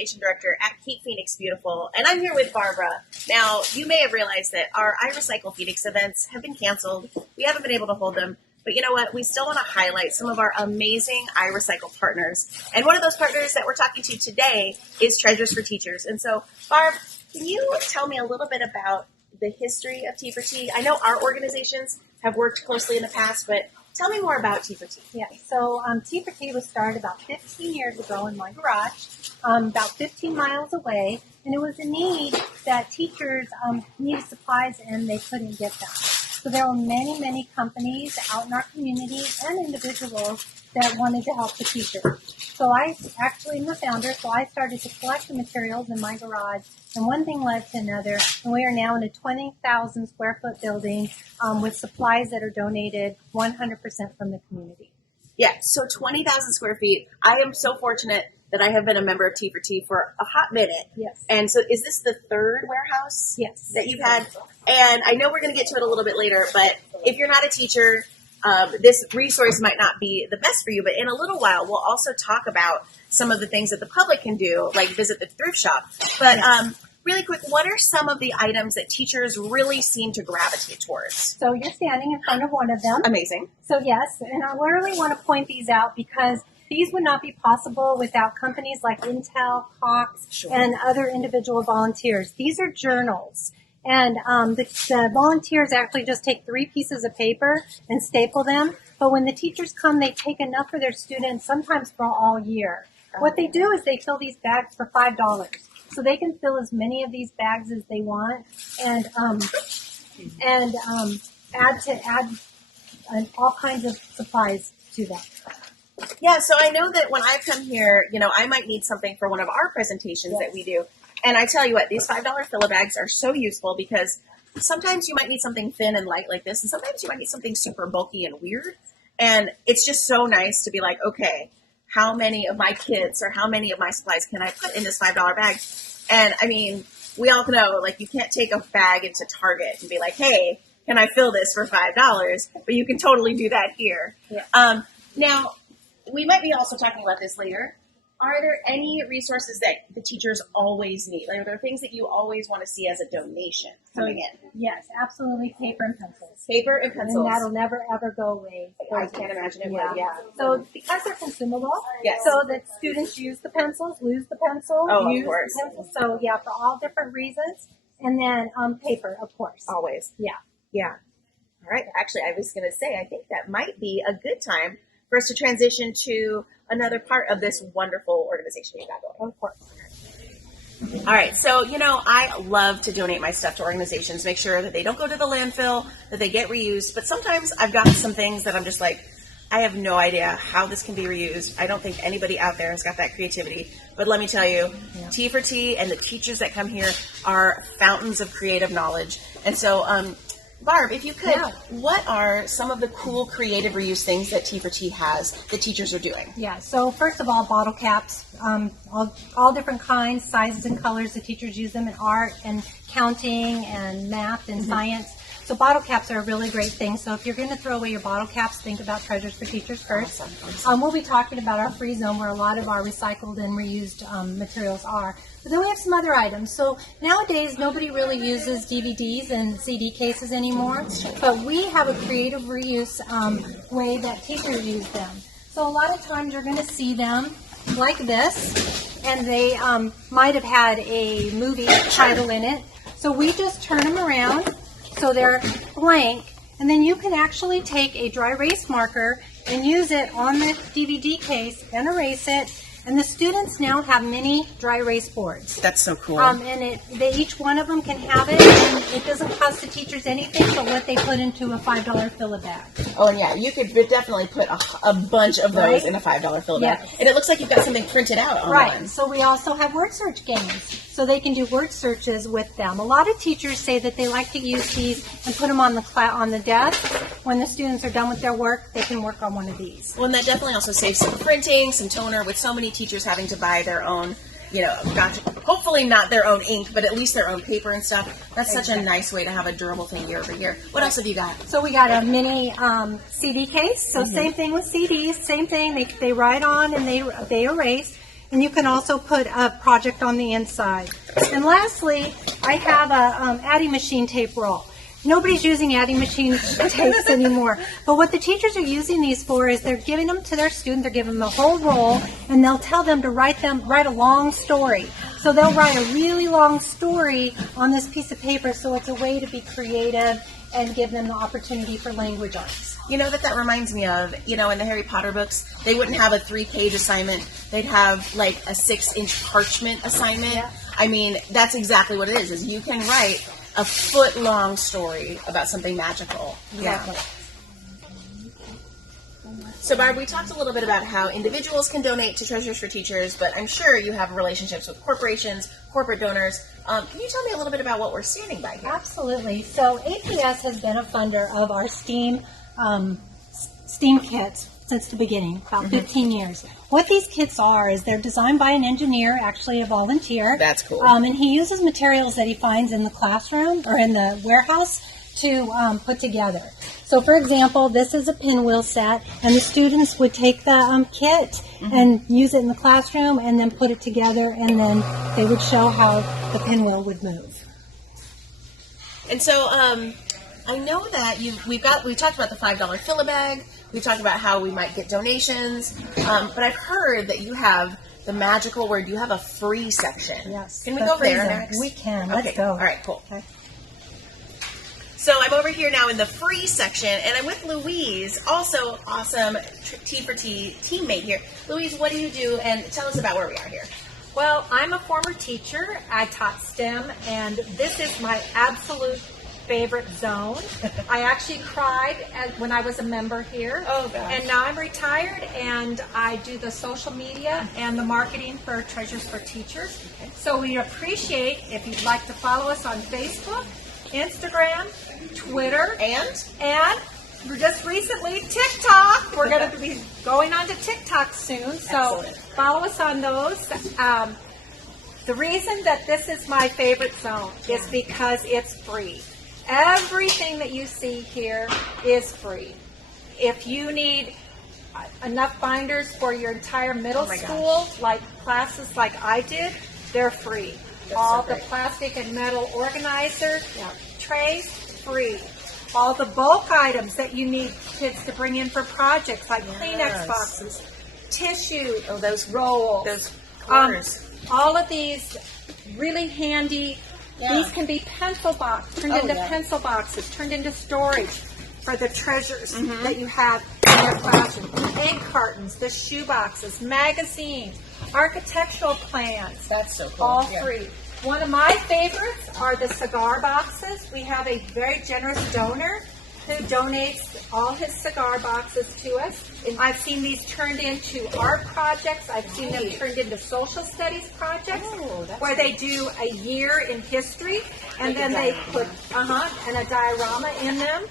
Education Director at Keep Phoenix Beautiful, and I'm here with Barbara. Now, you may have realized that our iRecycle Phoenix events have been canceled. We haven't been able to hold them, but you know what? We still want to highlight some of our amazing iRecycle partners, and one of those partners that we're talking to today is Treasures for Teachers. And so, Barb, can you tell me a little bit about the history of T4T? I know our organizations have worked closely in the past, but tell me more about T4T. Yeah, so T4T was started about 15 years ago in my garage, about 15 miles away, and it was a need that teachers needed supplies and they couldn't get them. So there were many, many companies out in our community and individuals that wanted to help the teachers. So I actually am the founder, so I started to collect the materials in my garage, and one thing led to another, and we are now in a 20,000 square foot building with supplies that are donated 100% from the community. Yeah, so 20,000 square feet. I am so fortunate that I have been a member of T4T for a hot minute. Yes. And so is this the third warehouse Yes. that you've had? And I know we're going to get to it a little bit later, but if you're not a teacher, this resource might not be the best for you, but in a little while, we'll also talk about some of the things that the public can do, like visit the Thrift Shop. But really quick, what are some of the items that teachers really seem to gravitate towards? So you're standing in front of one of them. Amazing. So yes, and I literally want to point these out because these would not be possible without companies like Intel, Cox, Sure. and other individual volunteers. These are journals. And the volunteers actually just take 3 pieces of paper and staple them. But when the teachers come, they take enough for their students, sometimes for all year. What they do is they fill these bags for $5. So they can fill as many of these bags as they want and add all kinds of supplies to them. Yeah, so I know that when I come here, you know, I might need something for one of our presentations that we do. And I tell you what, these $5 filler bags are so useful because sometimes you might need something thin and light like this, and sometimes you might need something super bulky and weird. And it's just so nice to be like, okay, how many of my kids or how many of my supplies can I put in this $5 bag? And I mean, we all know, like, you can't take a bag into Target and be like, hey, can I fill this for $5? But you can totally do that here. Yeah. Now, we might be also talking about this later. Are there any resources that the teachers always need? Like, are there things that you always want to see as a donation coming in? Yes, absolutely. Paper and pencils. Paper and pencils. And that'll never, ever go away. I can't imagine it would, yeah. So because they're consumable, Yes. so that students use the pencils, lose the pencil, Oh, of use course. the pencil. So yeah, for all different reasons. And then paper, of course. Always. Yeah. Yeah. All right. Actually, I was going to say, I think that might be a good time for us to transition to another part of this wonderful organization you got going. Of course. All right. So, you know, I love to donate my stuff to organizations, make sure that they don't go to the landfill, that they get reused. But sometimes I've got some things that I'm just like, I have no idea how this can be reused. I don't think anybody out there has got that creativity. But let me tell you, T4T and the teachers that come here are fountains of creative knowledge. And so, Barb, if you could, what are some of the cool creative reuse things that T4T has that teachers are doing? Yeah, so first of all, bottle caps, all different kinds, sizes, and colors. The teachers use them in art and counting and math and science. So bottle caps are a really great thing. So if you're going to throw away your bottle caps, think about Treasures for Teachers first. Awesome. We'll be talking about our free zone where a lot of our recycled and reused materials are. But then we have some other items. So nowadays, nobody really uses DVDs and CD cases anymore. But we have a creative reuse way that teachers use them. So a lot of times you're going to see them like this, and they might have had a movie title in it. So we just turn them around so they're blank, and then you can actually take a dry erase marker and use it on the DVD case and erase it. And the students now have mini dry erase boards. That's so cool. And each one of them can have it, and it doesn't cost the teachers anything but what they put into a $5 filler bag. Oh, and yeah, you could definitely put a bunch of those in a $5 filler bag. And it looks like you've got something printed out on one. So we also have word search games. So they can do word searches with them. A lot of teachers say that they like to use these and put them on the desk. When the students are done with their work, they can work on one of these. Well, and that definitely also saves some printing, some toner, with so many teachers having to buy their own, you know, hopefully not their own ink, but at least their own paper and stuff. That's such a nice way to have a durable thing year over year. What else have you got? So we got a mini CD case. So same thing with CDs, same thing. They write on and they erase. and you can also put a project on the inside. And lastly, I have a adding machine tape roll. Nobody's using adding machine tapes anymore. But what the teachers are using these for is they're giving them to their student, they're giving them the whole roll, and they'll tell them to write a long story. So they'll write a really long story on this piece of paper, so it's a way to be creative and give them the opportunity for language arts. You know, that reminds me of, in the Harry Potter books, they wouldn't have a 3-page assignment. They'd have like a 6-inch parchment assignment. Yeah. I mean, that's exactly what it is you can write a foot-long story about something magical. Exactly. Yeah. So, Barb, we talked a little bit about how individuals can donate to Treasures for Teachers, but I'm sure you have relationships with corporations, corporate donors. Can you tell me a little bit about what we're standing by here? Absolutely. So APS has been a funder of our STEAM kits since the beginning, about 15 years. What these kits are is they're designed by an engineer, actually a volunteer. That's cool. And he uses materials that he finds in the classroom or in the warehouse to put together. So, for example, this is a pinwheel set, and the students would take the kit and use it in the classroom and then put it together, and then they would show how the pinwheel would move. And so I know that we've talked about the $5 fill-a-bag. We've talked about how we might get donations, but I've heard that you have the magical word. You have a free section. Yes. Can we go there zone. next? We can. Okay. Let's go. All right, cool. Okay. So I'm over here now in the free section, and I'm with Louise, also awesome T4T teammate here. Louise, what do you do? And tell us about where we are here. Well, I'm a former teacher. I taught STEM, and this is my absolute favorite zone. I actually cried when I was a member here. Oh, gosh. And now I'm retired, and I do the social media and the marketing for Treasures for Teachers. Okay. So we appreciate if you'd like to follow us on Facebook, Instagram, Twitter, And we're just recently TikTok. We're going to be going on to TikTok soon, so Excellent. follow us on those. The reason that this is my favorite zone is because it's free. Everything that you see here is free. If you need enough binders for your entire middle school, like classes like I did, they're free. All the plastic and metal organizer trays, free. All the bulk items that you need kids to bring in for projects, like Kleenex boxes, tissue, those rolls, those quarters. all of these really handy. These can be pencil turned into pencil boxes, turned into storage for the treasures that you have in your classroom. Egg cartons, the shoe boxes, magazines, architectural plans. That's so cool. All free. One of my favorites are the cigar boxes. We have a very generous donor who donates all his cigar boxes to us. And I've seen these turned into art projects. I've seen them turned into social studies projects where they do a year in history and then they put and a diorama in them.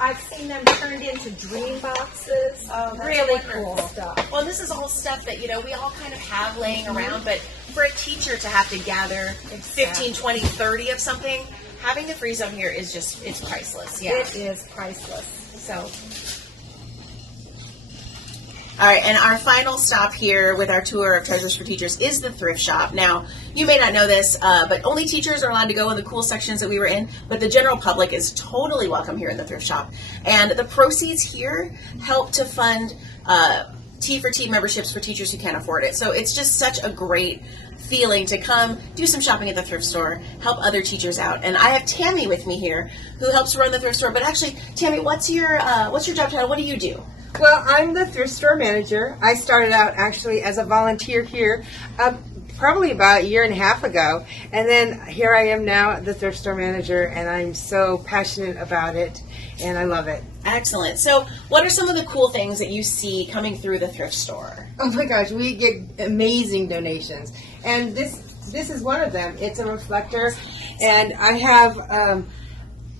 I've seen them turned into dream boxes. Really cool stuff. Well, this is all stuff that, we all kind of have laying around, but for a teacher to have to gather 15, 20, 30 of something, having the free zone here is it's priceless. Yeah. It is priceless. So, all right, and our final stop here with our tour of Treasures for Teachers is the Thrift Shop. Now, you may not know this, but only teachers are allowed to go in the cool sections that we were in, but the general public is totally welcome here in the Thrift Shop. And the proceeds here help to fund T4T memberships for teachers who can't afford it. So it's just such a great feeling to come do some shopping at the thrift store, help other teachers out. And I have Tammy with me here who helps run the thrift store. But actually, Tammy, what's your job title? What do you do? Well, I'm the thrift store manager. I started out actually as a volunteer here probably about a year and a half ago. And then here I am now, the thrift store manager, and I'm so passionate about it, and I love it. Excellent. So what are some of the cool things that you see coming through the thrift store? Oh my gosh, we get amazing donations. And this is one of them. It's a reflector, and I have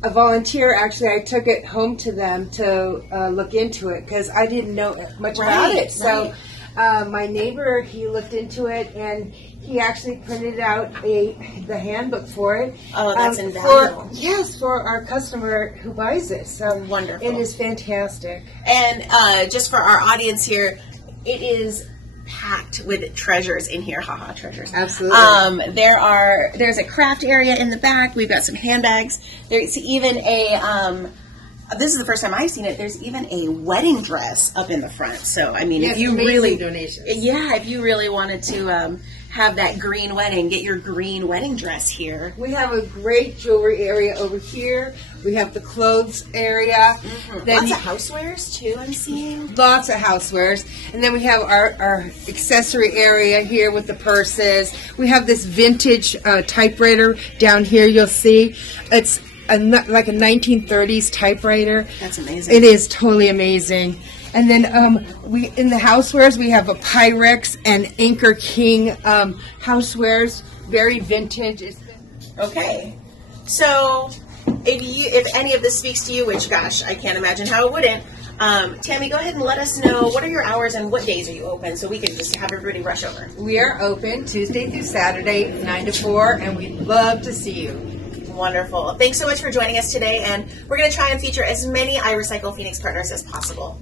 a volunteer. Actually, I took it home to them to look into it because I didn't know much about it. So my neighbor, he looked into it, and he actually printed out the handbook for it. Oh, that's invaluable. For our customer who buys it. So wonderful. It is fantastic. And just for our audience here, it is packed with treasures in here. Haha, treasures. Absolutely. There's a craft area in the back. We've got some handbags. There's even a this is the first time I've seen it. There's even a wedding dress up in the front. So I mean, Yes, if you amazing really donations. if you really wanted to have that green wedding, get your green wedding dress here. We have a great jewelry area over here. We have the clothes area. Then Lots of housewares too. I'm seeing. lots of housewares. And then we have our accessory area here with the purses. We have this vintage typewriter down here you'll see. It's like a 1930s typewriter. That's amazing. It is totally amazing. And then we in the housewares we have a Pyrex and Anchor King housewares, very vintage. Okay, so if any of this speaks to you, which gosh, I can't imagine how it wouldn't. Tammy, go ahead and let us know what are your hours and what days are you open, so we can just have everybody rush over. We are open Tuesday through Saturday, 9 to 4, and we'd love to see you. Wonderful. Thanks so much for joining us today, and we're going to try and feature as many iRecycle Phoenix partners as possible.